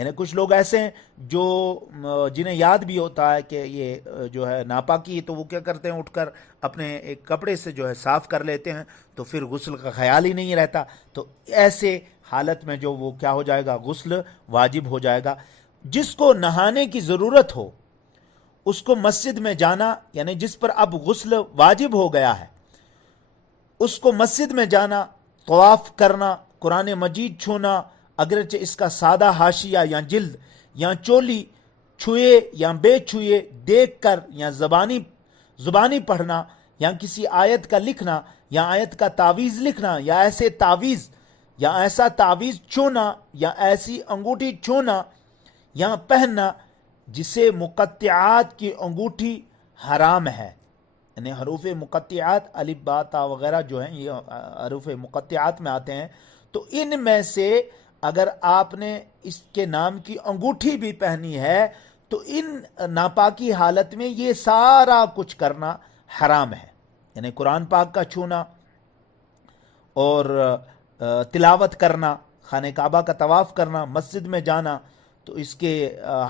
یعنی کچھ لوگ ایسے ہیں جو جنہیں یاد بھی ہوتا ہے کہ یہ جو ہے ناپاکی ہے، تو وہ کیا کرتے ہیں، اٹھ کر اپنے ایک کپڑے سے جو ہے صاف کر لیتے ہیں، تو پھر غسل کا خیال ہی نہیں رہتا. تو ایسے حالت میں جو وہ کیا ہو جائے گا، غسل واجب ہو جائے گا. جس کو نہانے کی ضرورت ہو اس کو مسجد میں جانا، یعنی جس پر اب غسل واجب ہو گیا ہے، اس کو مسجد میں جانا، طواف کرنا، قرآن مجید چھونا، اگرچہ اس کا سادہ حاشیہ یا جلد یا چولی چھوئے یا بے چھوئے دیکھ کر، یا زبانی پڑھنا، یا کسی آیت کا لکھنا، یا آیت کا تعویذ لکھنا، یا ایسا تعویذ چھونا، یا ایسی انگوٹھی چھونا یا پہننا جسے مقطعات کی انگوٹھی حرام ہے. یعنی حروف مقطعات الف با تا وغیرہ جو ہیں یہ حروف مقطعات میں آتے ہیں. تو ان میں سے اگر آپ نے اس کے نام کی انگوٹھی بھی پہنی ہے تو ان ناپاکی حالت میں یہ سارا کچھ کرنا حرام ہے. یعنی قرآن پاک کا چھونا اور تلاوت کرنا، خانہ کعبہ کا طواف کرنا، مسجد میں جانا، تو اس کے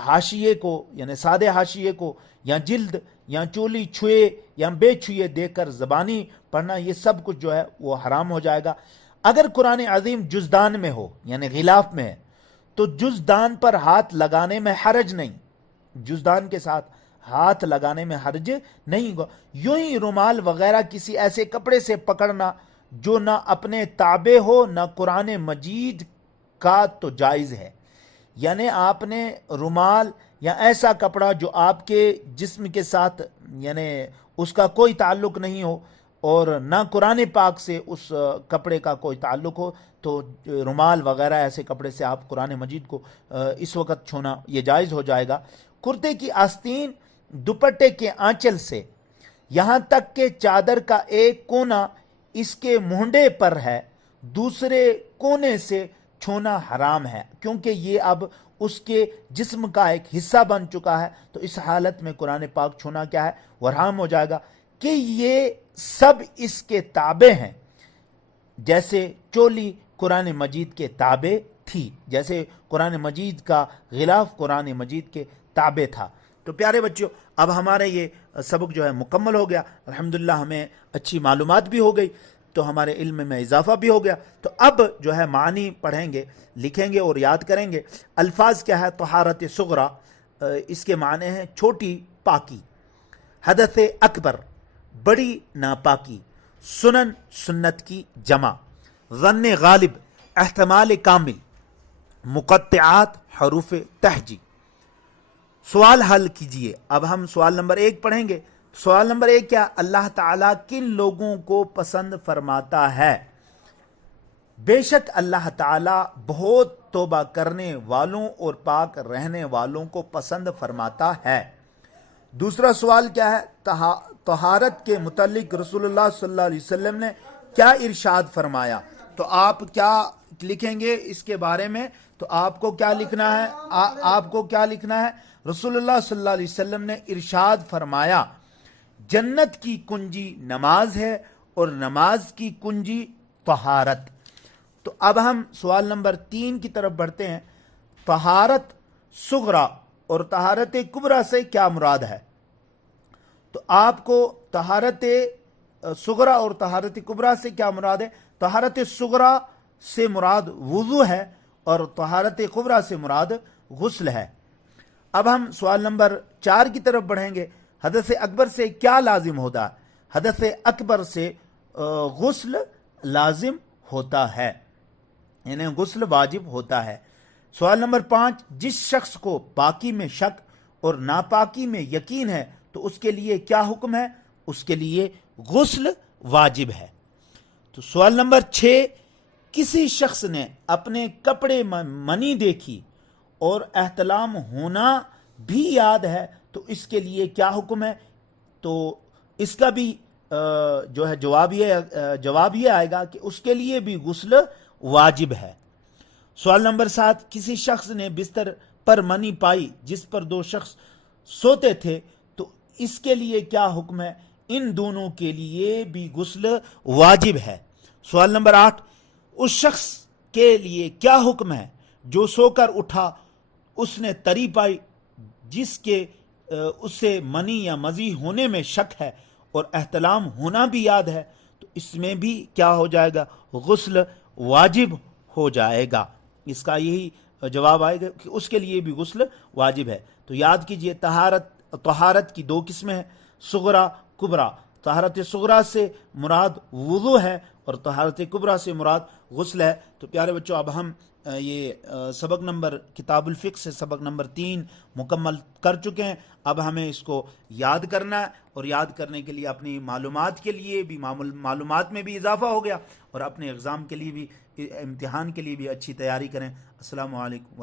حاشیے کو، یعنی سادے حاشیے کو، یا جلد یا چولی چھوئے یا بے چھوئے دیکھ کر زبانی پڑھنا، یہ سب کچھ جو ہے وہ حرام ہو جائے گا. اگر قرآن عظیم جزدان میں ہو، یعنی غلاف میں ہے، تو جزدان پر ہاتھ لگانے میں حرج نہیں، جزدان کے ساتھ ہاتھ لگانے میں حرج نہیں ہوگا. یوں ہی رومال وغیرہ کسی ایسے کپڑے سے پکڑنا جو نہ اپنے تابع ہو نہ قرآن مجید کا، تو جائز ہے. یعنی آپ نے رومال یا ایسا کپڑا جو آپ کے جسم کے ساتھ، یعنی اس کا کوئی تعلق نہیں ہو اور نہ قرآن پاک سے اس کپڑے کا کوئی تعلق ہو، تو رومال وغیرہ ایسے کپڑے سے آپ قرآن مجید کو اس وقت چھونا یہ جائز ہو جائے گا. کرتے کی آستین دوپٹے کے آنچل سے یہاں تک کہ چادر کا ایک کونا اس کے مونڈے پر ہے، دوسرے کونے سے چھونا حرام ہے، کیونکہ یہ اب اس کے جسم کا ایک حصہ بن چکا ہے. تو اس حالت میں قرآن پاک چھونا کیا ہے، وہ حرام ہو جائے گا. کہ یہ سب اس کے تابع ہیں، جیسے چولی قرآن مجید کے تابع تھی، جیسے قرآن مجید کا غلاف قرآن مجید کے تابع تھا. تو پیارے بچوں، اب ہمارے یہ سبق جو ہے مکمل ہو گیا. الحمدللہ ہمیں اچھی معلومات بھی ہو گئی، تو ہمارے علم میں اضافہ بھی ہو گیا. تو اب جو ہے معنی پڑھیں گے، لکھیں گے اور یاد کریں گے. الفاظ کیا ہے؟ طہارت صغرا، اس کے معنی ہیں چھوٹی پاکی. حدث اکبر، بڑی ناپاکی. سنن، سنت کی جمع. ظن غالب، احتمال کامل. مقطعات، حروف تہجی. سوال حل کیجئے. اب ہم سوال نمبر 1 پڑھیں گے. سوال نمبر 1 کیا؟ اللہ تعالیٰ کن لوگوں کو پسند فرماتا ہے؟ بے شک اللہ تعالیٰ بہت توبہ کرنے والوں اور پاک رہنے والوں کو پسند فرماتا ہے. دوسرا سوال کیا ہے؟ طہارت کے متعلق رسول اللہ صلی اللہ علیہ وسلم نے کیا ارشاد فرمایا؟ تو آپ کیا لکھیں گے اس کے بارے میں؟ تو آپ کو کیا لکھنا ہے؟ آپ کو کیا لکھنا ہے؟ رسول اللہ صلی اللہ علیہ وسلم نے ارشاد فرمایا، جنت کی کنجی نماز ہے اور نماز کی کنجی طہارت. تو اب ہم سوال نمبر 3 کی طرف بڑھتے ہیں. طہارت صغرا اور طہارت کبریٰ سے کیا مراد ہے؟ تو آپ کو طہارت صغرا اور طہارت کبریٰ سے کیا مراد ہے؟ طہارت صغرا سے مراد وضو ہے اور طہارت کبریٰ سے مراد غسل ہے. اب ہم سوال نمبر 4 کی طرف بڑھیں گے. حدث اکبر سے کیا لازم ہوتا ہے؟ حدث اکبر سے غسل لازم ہوتا ہے، یعنی غسل واجب ہوتا ہے. سوال نمبر 5، جس شخص کو پاکی میں شک اور ناپاکی میں یقین ہے تو اس کے لیے کیا حکم ہے؟ اس کے لیے غسل واجب ہے. تو سوال نمبر 6، کسی شخص نے اپنے کپڑے میں منی دیکھی اور احتلام ہونا بھی یاد ہے تو اس کے لیے کیا حکم ہے؟ تو اس کا بھی جو ہے جواب یہ آئے گا کہ اس کے لیے بھی غسل واجب ہے. سوال نمبر 7، کسی شخص نے بستر پر منی پائی جس پر 2 شخص سوتے تھے تو اس کے لیے کیا حکم ہے؟ ان دونوں کے لیے بھی غسل واجب ہے. سوال نمبر 8، اس شخص کے لیے کیا حکم ہے جو سو کر اٹھا اس نے تری پائی جس کے اس سے منی یا مزی ہونے میں شک ہے اور احتلام ہونا بھی یاد ہے، تو اس میں بھی کیا ہو جائے گا؟ غسل واجب ہو جائے گا۔ اس کا یہی جواب آئے گا کہ اس کے لیے بھی غسل واجب ہے۔ تو یاد کیجئے طہارت کی 2 قسمیں ہیں، صغرا کبرا۔ طہارت صغرا سے مراد وضو ہے اور طہارت کبرا سے مراد غسل ہے۔ تو پیارے بچوں، اب ہم یہ سبق نمبر کتاب الفقہ سے سبق نمبر 3 مکمل کر چکے ہیں۔ اب ہمیں اس کو یاد کرنا ہے، اور یاد کرنے کے لیے اپنی معلومات کے لیے بھی معلومات میں بھی اضافہ ہو گیا، اور اپنے ایگزام کے لیے بھی، امتحان کے لیے بھی اچھی تیاری کریں۔ السلام علیکم۔